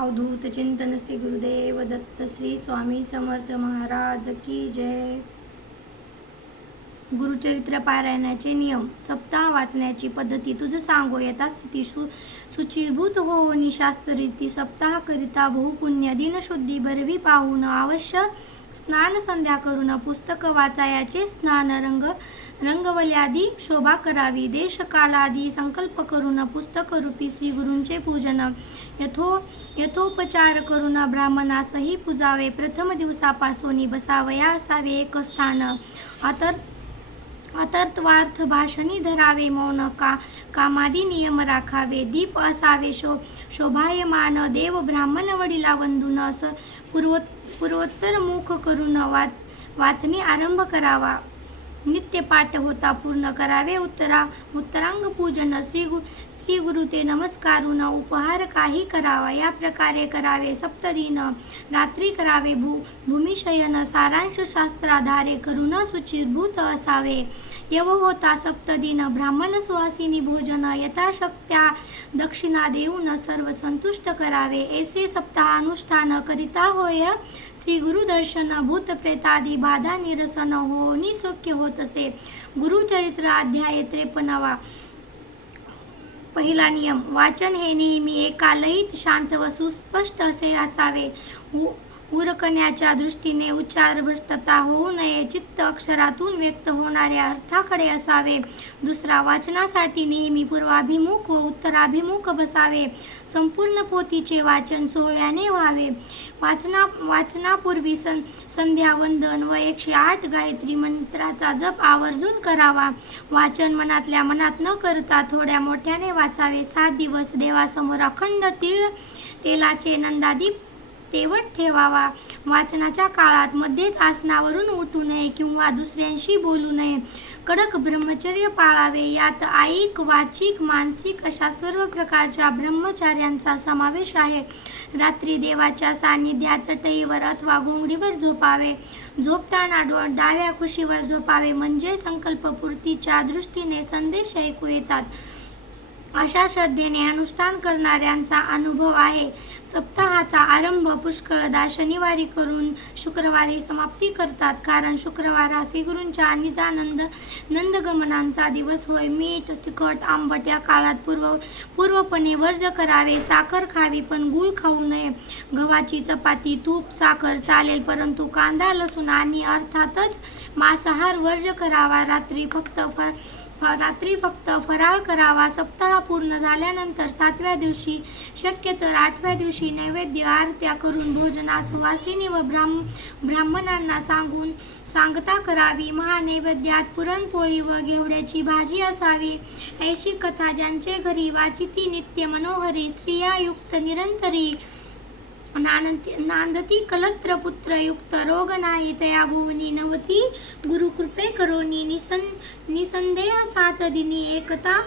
अवधूत चिंतन श्री गुरुदेव दत्त श्री स्वामी समर्थ महाराज की जय. गुरुचरित्र पारायणाचे नियम सप्ताह वाचण्याची पद्धती तुझं सांगो यथास्थिती सु सुचिभूत हो निशास्त्र रीती सप्ताह करिता बहुपुण्य दिनशुद्धी भरवी पाहून आवश्यक स्नान संध्या करून पुस्तक वाचायाचे स्नान रंग रंगवल्यादी शोभा करावी. देशकालादी संकल्प करून पुस्तक रूपी श्री गुरूंचे पूजन. यथो यथोपचार करून ब्राह्मणासही पूजावे. प्रथम दिवसापासून बसावया असावे एक स्थान. अतर अतर्त्वार्थ भाषणी धरावे मौन का कामादी नियम राखावे. दीप असावे शो शोभायमान. देव ब्राह्मण वडिला वंदून अस पूर्व पूर्वोत्तर मुख करून वाच वाचनी आरंभ करावा. नित्य पाठ होता पूर्ण करावे उत्तरा उत्तरांग पूजन श्री गु श्री गुरु ते नमस्कारून उपहार काही करावा या प्रकारे करावे सप्तदिन रात्री करावे भू भूमिशयन सारांश शास्त्राधारे करून सुचिरभूत असावे. यव होता सप्तदिन ब्राह्मण सुवासिनी भोजन यथाशक्त्या दक्षिणा देऊन सर्व संतुष्ट करावे. ऐसे सप्ताहानुष्ठान करिता होय श्री गुरुदर्शन भूत प्रेतादी बाधा निरसन होनी सौख्य होत असे. गुरुचरित्र अध्याय त्रेपन्नावा. पहिला नियम वाचन हे नेहमी एकालयीत शांत व सुस्पष्ट असे असावे. उरकण्याच्या दृष्टीने उच्चार भ्रष्टता होऊ नये चित्त अक्षरातून व्यक्त होणाऱ्या अर्थाकडे असावे. दुसरा वाचनासाठी नेहमी पूर्वाभिमुख व उत्तराभिमुख बसावे. संपूर्ण पोथीचे वाचन सोहळ्याने व्हावे. वाचना वाचनापूर्वी सं संध्या वंदन व एकशे आठ गायत्री मंत्राचा जप आवर्जून करावा. वाचन मनातल्या मनात न करता थोड्या मोठ्याने वाचावे. सात दिवस देवासमोर अखंड तीळ तेलाचे नंदादीप तेवट ठेवावा. वाचनाच्या काळात मध्येच आसनावरून उठू नये किंवा दुसऱ्यांशी बोलू नये. कडक ब्रह्मचर्य पाळावे. यात आईक वाचिक मानसिक अशा सर्व प्रकारच्या ब्रह्मचार्यांचा समावेश आहे. रात्री देवाच्या सान्निध्यात चटईवर अथवा घोंगडीवर झोपावे. झोपताना डो डाव्या कुशीवर झोपावे. म्हणजे संकल्पपूर्तीच्या दृष्टीने संदेश ऐकू येतात. अशा श्रद्धेने अनुष्ठान करणाऱ्यांचा अनुभव आहे. सप्ताहाचा आरंभ पुष्कळदा शनिवारी करून शुक्रवारी समाप्ती करतात. कारण शुक्रवार हा श्रीगुरूंच्या निजानंद नंदगमनांचा दिवस होय. मीठ तिखट आंबट या काळात पूर्व पूर्वपणे वर्ज करावे साखर खावी पण गूळ खाऊ नये. गव्हाची चपाती तूप साखर चालेल परंतु कांदा लसूण आणि अर्थातच मांसाहार वर्ज करावा. रात्री फक्त फर रात्री फक्त फराळ करावा. सप्ताह पूर्ण झाल्यानंतर सातव्या दिवशी शक्य तर आठव्या दिवशी नैवेद्य आरत्या करून भोजना सुवासिनी व ब्राह्म ब्राह्मणांना सांगून सांगता करावी. महानैवेद्यात पुरणपोळी व घेवड्याची भाजी असावी. ऐशी कथा ज्यांचे घरी वाचिती नित्य मनोहरी स्त्रियायुक्त निरंतरी નાંદતિ કલત્રપુત્રયુક્ત રોગનાયિતયા ભુવની નવતી ગુરુકૃપે કરોની નિસં નિસંદેહ સાત દિની એકતા